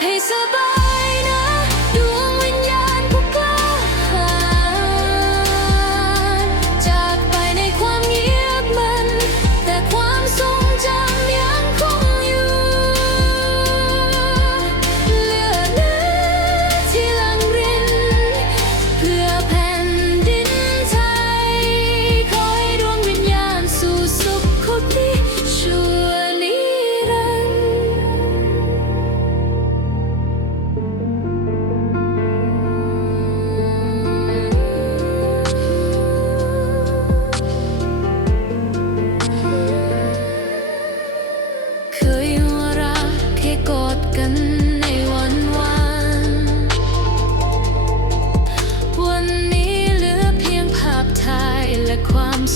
าย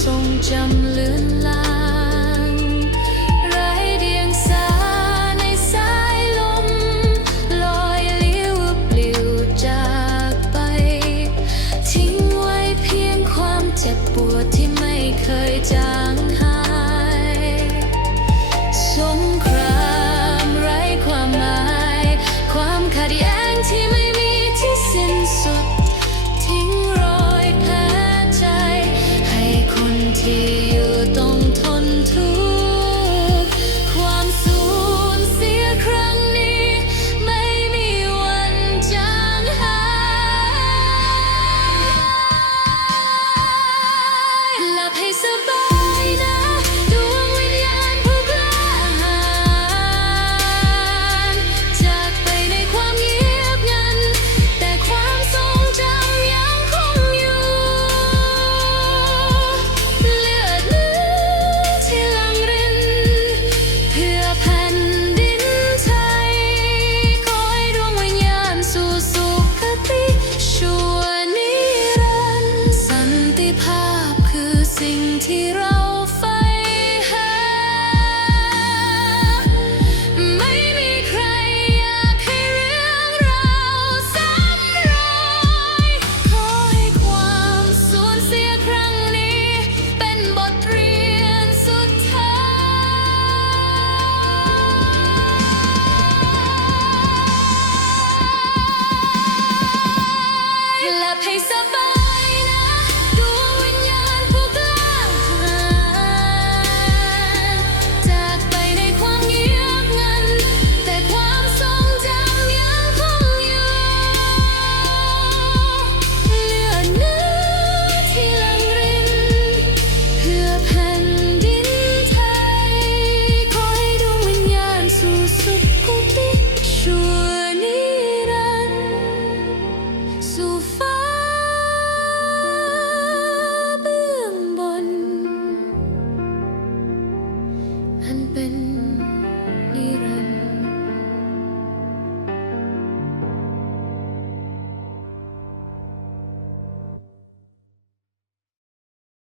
ทรงจำเลือนลางไร้เดียงสาในสายลม ลอยเลี้ยวปลิวจากไป ทิ้งไว้เพียงความเจ็บปวดที่ไม่เคยจาง สิ่งที่รัก